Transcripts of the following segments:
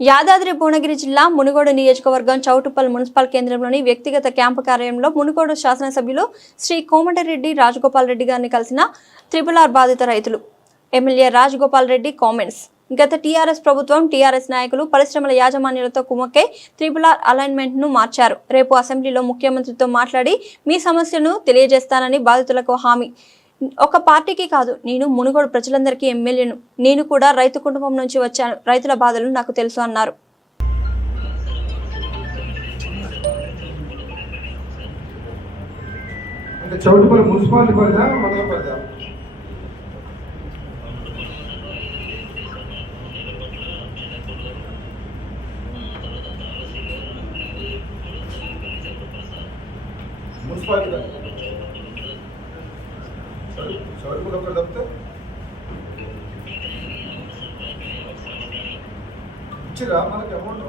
యాదాద్రి భువనగిరి జిల్లా మునుగోడు నియోజకవర్గం చౌటుప్పల్ మున్సిపల్ కేంద్రంలోని వ్యక్తిగత క్యాంపు కార్యాలయంలో మునుగోడు శాసనసభ్యులు శ్రీ కోమటిరెడ్డి రాజగోపాల్ రెడ్డి గారిని కలిసిన త్రిపుల్ ఆర్ బాధిత రైతులు. MLA Rajagopal Reddy comments. గత టీఆర్ఎస్ ప్రభుత్వం టీఆర్ఎస్ నాయకులు పరిశ్రమల యాజమాన్యాలతో కుమ్మక్కై త్రిపుల్ ఆర్ అలైన్మెంట్ను మార్చారు. రేపు అసెంబ్లీలో ముఖ్యమంత్రితో మాట్లాడి మీ సమస్యలను తెలియజేస్తానని బాధితులకు హామీ. ఒక పార్టీకి కాదు నేను మునుగోడు ప్రజలందరికీ ఎమ్మెల్యేను. నేను కూడా రైతు కుటుంబం నుంచి వచ్చాను. రైతుల బాధలు నాకు తెలుసు అన్నారు. చౌటుపల్లి మున్సిపాలిటీ పరిధా మండల పరిధా మున్సిపాలిటీ చౌటుపల్లి ఒకటి తప్పితే ఇచ్చిరా మనకి అమౌంట్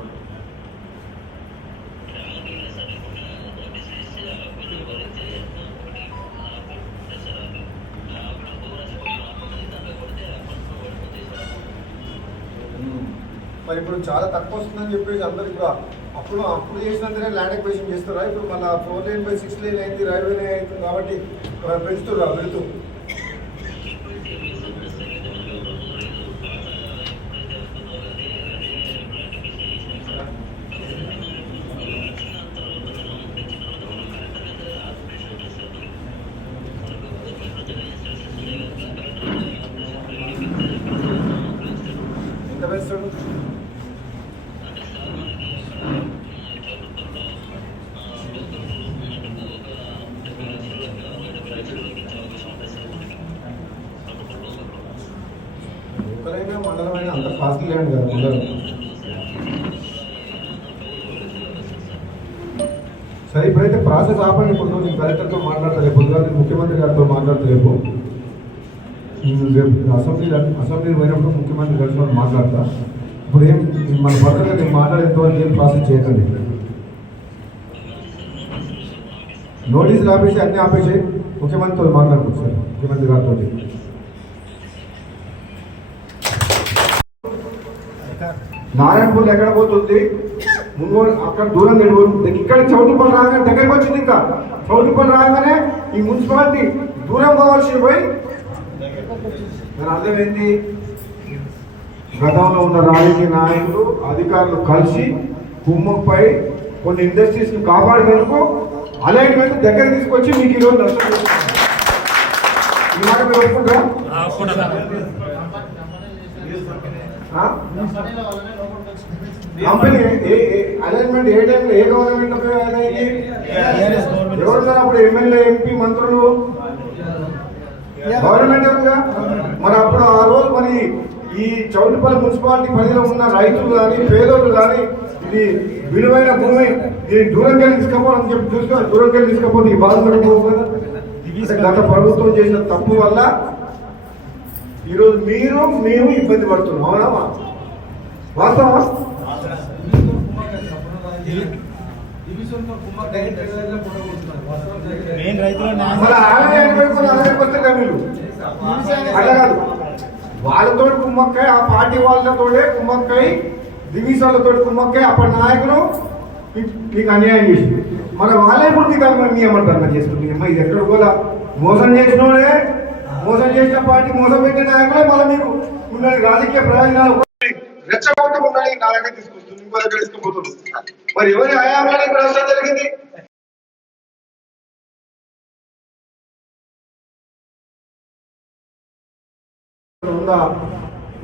మరి ఇప్పుడు చాలా తక్కువ వస్తుందని చెప్పేసి అందరు ఇప్పుడు అప్పుడు అప్పుడు చేసినంతనే ల్యాండ్ ఎక్వేషన్ చేస్తారా? ఇప్పుడు మళ్ళీ four line by six line అయింది రైల్వే అవుతుంది కాబట్టి పెంచుతుర్రా వెళుతూ. ఎంత పెంచుతాడు ఒక్కరైనా మండలమైన అంత ఫాస్ట్ ల్యాండ్ కదా మండలం సరే ఇప్పుడైతే ప్రాసెస్ ఆపండి ఇప్పుడు నేను కలెక్టర్తో మాట్లాడతా రేపు పొద్దుగా ముఖ్యమంత్రి గారితో మాట్లాడతా రేపు. రేపు అసెంబ్లీ అసెంబ్లీ పోయినప్పుడు ముఖ్యమంత్రి గారితో మాట్లాడతా. ఇప్పుడు ఏం మన పక్కన నేను మాట్లాడేంత ఏం ప్రాసెస్ చేయకండి. నోటీసులు ఆపేసి అన్నీ ఆపేసాయి. ముఖ్యమంత్రితో మాట్లాడుకోవచ్చు సార్. ముఖ్యమంత్రి గారితో నారాయణపూర్ ఎక్కడ పోతుంది? మున్గోడు అక్కడ దూరం వెళ్ళిపోతుంది ఇక్కడ చౌటుపల్లి రాగానే దగ్గరికి వచ్చింది ఇంకా. చౌటుపల్లి రాగానే ఈ మున్సిపాలిటీ దూరం పోవాల్సి పోయి దాని అర్థమైంది? గతంలో ఉన్న రాజకీయ నాయకులు అధికారులు కలిసి కుమ్మపై కొన్ని ఇండస్ట్రీస్ని కాపాడేందుకు అలైన్మెంట్ దగ్గర తీసుకొచ్చి మీకు ఈరోజు నష్టం ఈ మాట మీరు ఒప్పుకుంటారా? కంపెనీ అలైన్మెంట్ ఏ టైంలో ఏ గవర్నమెంట్ అయింది ఎవరున్నారు అప్పుడు ఎమ్మెల్యే ఎంపీ మంత్రులు? గవర్నమెంట్ ఎవరుగా మరి అప్పుడు ఆ రోజు మరి ఈ చౌటిపల్లి మున్సిపాలిటీ పరిధిలో ఉన్న రైతులు కానీ పేదోళ్ళు కానీ ఇది విలువైన భూమి దీన్ని దూరం వెళ్ళి తీసుకపోవాలని చెప్పి చూసుకో దూరం వెళ్ళి తీసుకపోతే ఈ బాధపడిపోవు కదా. అంటే గత ప్రభుత్వం చేసిన తప్పు వల్ల ఈరోజు మీరు మేము ఇబ్బంది పడుతున్నాం. అవునా వాస్తవా కాదు. వాళ్ళతో కుమ్మక్కై ఆ పార్టీ వాళ్ళతోటే కుమ్మక్కై దివీసాలతో కుమ్మక్కై అప్పటి నాయకులు మీకు అన్యాయం చేసి మరి వాళ్ళే ఇప్పుడు మీకు అన్యాయం ఏమంటారు మరి చేసుకుంటే అమ్మ ఇది ఎక్కడ కూడా మోసం చేసినోడే మోసం చేసిన పార్టీ మోసం పెట్టిన నాయకులే మళ్ళీ మీకు మిమ్మల్ని రాజకీయ ప్రయోజనాలు రెచ్చగొట్ట ఉండాలి నా దగ్గర తీసుకొస్తుంది. ఇంకో దగ్గర తీసుకుపోతుంది. మరి ఎవరి హయాంలో అవసరం జరిగింది? ఉందా?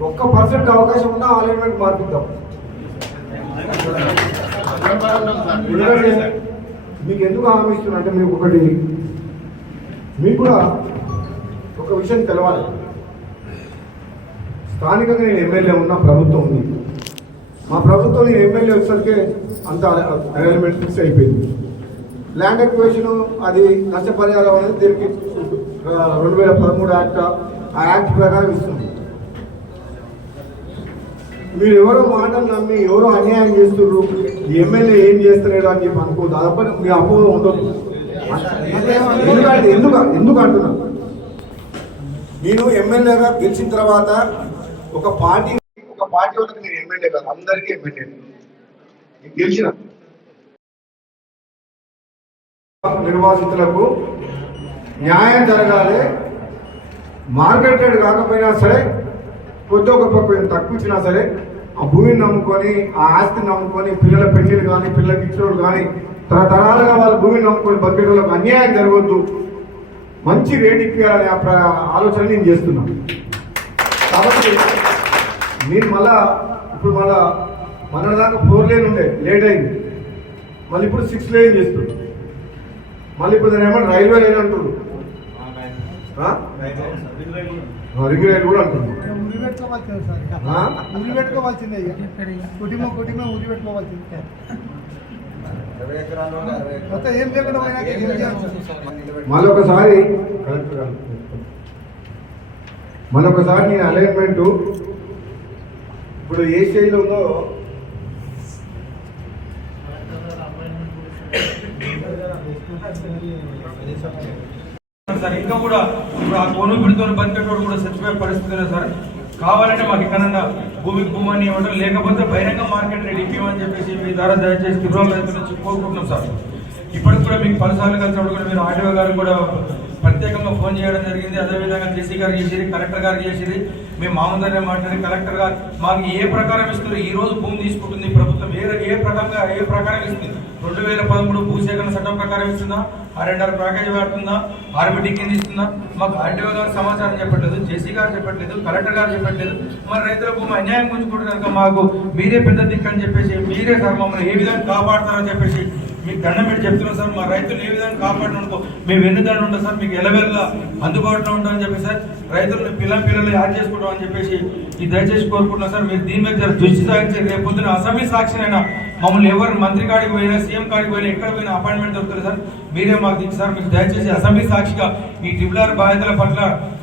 ఒక్క పర్సెంట్ అవకాశం ఉన్నా అలైన్మెంట్ మార్పిద్దాం. మీకు ఎందుకు హామీ అంటే మీకు ఒకటి మీకు కూడా ఒక విషయం తెలవాలి. స్థానికంగా నేను ఎమ్మెల్యే ఉన్న ప్రభుత్వం ఉంది. మా ప్రభుత్వం నేను ఎమ్మెల్యే వచ్చేసరికి అంత అరేంజ్మెంట్ ఫిక్స్ అయిపోయింది. ల్యాండ్ ఎక్వేషన్ అది నష్టపరిహారం అనేది దీనికి రెండు వేల పదమూడు యాక్ట్ ఆ యాక్ట్ ప్రకారం ఇస్తుంది మీరు ఎవరో మాటలు నమ్మి ఎవరో అన్యాయం చేస్తున్నారు ఎమ్మెల్యే ఏం చేస్తలేడు అని చెప్పి అనుకో దాదాపు మీ అపోహ ఉండదు ఎందుకంటే ఎందుకు ఎందుకు అంటున్నా నేను ఎమ్మెల్యేగా గెలిచిన తర్వాత ఒక పార్టీ ఒక పార్టీ వాళ్ళకి నేను ఎమ్మెల్యే కాదు అందరికీ ఎమ్మెల్యే. నేను గెలిచిన. నిర్వాసితులకు న్యాయం జరగాలి. మార్కెట్ రేట్ కాకపోయినా సరే కొద్ది ఒక పక్క తక్కువ ఇచ్చినా సరే ఆ భూమిని నమ్ముకొని ఆ ఆస్తిని నమ్ముకొని పిల్లల పెళ్ళిలు కానీ పిల్లలకి ఇచ్చిన కానీ తరతరాలుగా వాళ్ళ భూమిని నమ్ముకొని బతికేటోళ్ళకి అన్యాయం జరగవద్దు మంచి రేట్ ఇప్పించాలనే ఆలోచన నేను చేస్తున్నాను కాబట్టి నేను మళ్ళా ఇప్పుడు మళ్ళా మన దాకా ఫోర్ లేన్ ఉండే లేట్ అయింది. మళ్ళీ ఇప్పుడు సిక్స్ లేన్ చేస్తుంది మళ్ళీ ఇప్పుడు దాని ఏమన్నా రైల్వే లైన్ అంటున్నారు రింగ్ రైలు కూడా అంటున్నారు ఉరి పెట్టుకోవాల్సిందే సార్ ఆ? ఉరి పెట్టుకోవాల్సిందే ఇక. కుటుంబం కుటుంబం ఉరి పెట్టుకోవాల్సిందే మొత్తం ఏం లేకుండా మళ్ళీ ఒకసారి కలెక్టర్ గారు. మళ్ళీ ఒకసారి నేను అలైన్మెంట్. ఇప్పుడు ఏ స్టేజ్లో ఉందో సార్. ఇంకా కూడా ఇప్పుడు ఆ కోనుపిడితో బతికేటోడు కూడా చచ్చిపోయే పరిస్థితి లేదు సార్. కావాలంటే మాకు ఎక్కడన్నా భూమికి భూమని ఇవ్వడం లేకపోతే బహిరంగ మార్కెట్ రేట్ ఇవ్వమని చెప్పేసి మీ ద్వారా దయచేసి కిబ్రాల రైతుల కోరుకుంటున్నాం సార్. ఇప్పటికి కూడా మీకు పలుసార్లు కలిసినప్పుడు కూడా మీరు ఆర్డీఓ గారు కూడా ప్రత్యేకంగా ఫోన్ చేయడం జరిగింది. అదేవిధంగా జేసీ గారు చేసేది కలెక్టర్ గారు చేసేది మేము మామూలుగానే మాట్లాడి కలెక్టర్ గారు మాకు ఏ ప్రకారం ఇస్తుంది ఈ రోజు భూమి తీసుకుంటుంది ప్రభుత్వం. ఏ ఏ ప్రకారంగా ఏ ప్రకారం ఇస్తుంది? రెండు వేల పదమూడు భూసేకరణ చట్టం ప్రకారం ఇస్తుందా? ఆర్ఎండ్ఆర్ ప్యాకేజ్ పెడుతుందా ఆర్బిటీ కింద ఇస్తుందా? మాకు ఆర్టీఓ గారు సమాచారం చెప్పట్లేదు జేసీ గారు చెప్పట్లేదు కలెక్టర్ గారు చెప్పట్లేదు. మరి రైతుల భూమి అన్యాయం గుంజుకుంటే కనుక మాకు మీరే పెద్ద దిక్కు అని చెప్పేసి మీరే ధర్మంలో ఏ విధంగా కాపాడతారని చెప్పేసి మీకు దండం పెట్టి చెప్తున్నాం సార్ మా రైతులు ఏ విధంగా కాపాడనుకో మేము ఎన్ని ఉంటాం సార్ మీకు ఎలవెల్లా అందుబాటులో ఉంటామని చెప్పి సార్ రైతులను పిల్ల పిల్లలు యాడ్ చేసుకుంటాం అని చెప్పేసి ఈ దయచేసి కోరుకుంటున్నాం సార్ మీరు దీని మీద దృష్టి సాగించి రేపు పొద్దున అసెంబ్లీ సాక్షినైనా మమ్మల్ని ఎవరు మంత్రి కాడికి పోయినా సీఎం కాడికి పోయినా ఎక్కడ పోయినా అపాయింట్మెంట్ దొరుకుతుంది సార్ మీరే మాకు దిక్కు సార్ మీకు దయచేసి అసెంబ్లీ సాక్షిగా ఈ ట్రిబులర్ బాధితుల బాధ్యతల పట్ల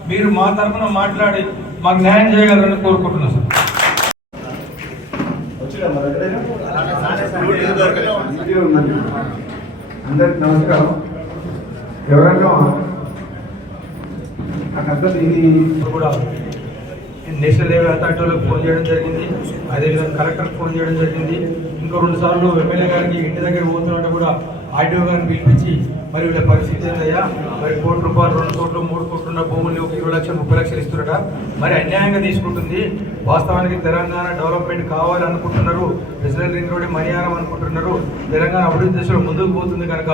మీరు మా తరఫున మాట్లాడి మాకు న్యాయం చేయగలరని కోరుకుంటున్నాం సార్. వీడియో ఉందండి. అందరికి నమస్కారం. ఎవరన్నా నాకు అర్థం ఇది. ఇప్పుడు కూడా నేషనల్ లెవెల్ అథారిటీలకు ఫోన్ చేయడం జరిగింది. అదేవిధంగా కలెక్టర్కి ఫోన్ చేయడం జరిగింది. ఇంకో రెండు సార్లు ఎమ్మెల్యే గారికి ఇంటి దగ్గర పోతున్నట్టు కూడా ఆర్టీఓ గారిని పిలిపించి మరి వీళ్ళ పరిస్థితి ఏంటయ్యా మరి కోటి రూపాయలు రెండు కోట్లు మూడు కోట్లు ఉన్న భూములు ఒక ఇరవై లక్షలు ముప్పై లక్షలు ఇస్తున్నారట మరి అన్యాయంగా తీసుకుంటుంది. వాస్తవానికి తెలంగాణ డెవలప్మెంట్ కావాలనుకుంటున్నారు. రిజనల్ రింగ్ రోడ్ మణియారం అనుకుంటున్నారు. తెలంగాణ అభివృద్ధి దశలో ముందుకు పోతుంది కనుక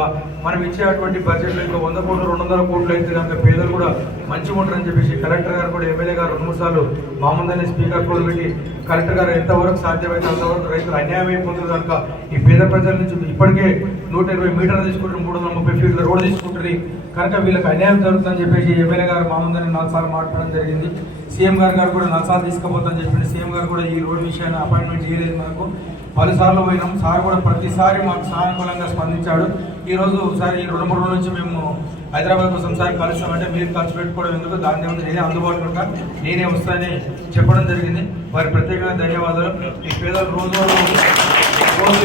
మనం ఇచ్చేటువంటి బడ్జెట్లో ఇంకా వంద కోట్లు రెండు వందల కోట్లు అయితే కనుక పేదలు కూడా మంచిగా ఉంటారని చెప్పేసి కలెక్టర్ గారు కూడా ఎమ్మెల్యే గారు రెండు మూడు సార్లు మామూలుగానే స్పీకర్ కూడా పెట్టి కలెక్టర్ గారు ఎంతవరకు సాధ్యమైతే అంతవరకు రైతులు అన్యాయం అయిపోతుంది కనుక ఈ పేద ప్రజల నుంచి ఇప్పటికే నూట ఇరవై మీటర్లు తీసుకుంటున్న మూడు వందల ముప్పై వీళ్ళు రోడ్డు తీసుకుంటారు. కనుక వీళ్ళకి అన్యాయం జరుగుతుందని చెప్పేసి ఎమ్మెల్యే గారు మామూలుగానే నాలుగు సార్లు మాట్లాడడం జరిగింది. సీఎం గారు గారు కూడా నాలుగుసార్లు తీసుకుపోతామని చెప్పిన సీఎం గారు కూడా ఈ రోడ్డు విషయాన్ని అపాయింట్మెంట్ చేయలేదు మనకు పలుసార్లు పోయినాం. సార్ కూడా ప్రతిసారి మాకు సానుకూలంగా స్పందించాడు. ఈరోజు సార్ ఈ రెండు మూడు రోజుల నుంచి మేము హైదరాబాద్ కోసం సార్ కలుస్తామంటే మీరు ఖర్చు పెట్టుకోవడం ఎందుకు? దాని ఏముంది నేనే అందుబాటులో ఉంటా. నేనే వస్తానని చెప్పడం జరిగింది. వారి ప్రత్యేకంగా ధన్యవాదాలు. ఈ పేదలు రోజు రోజు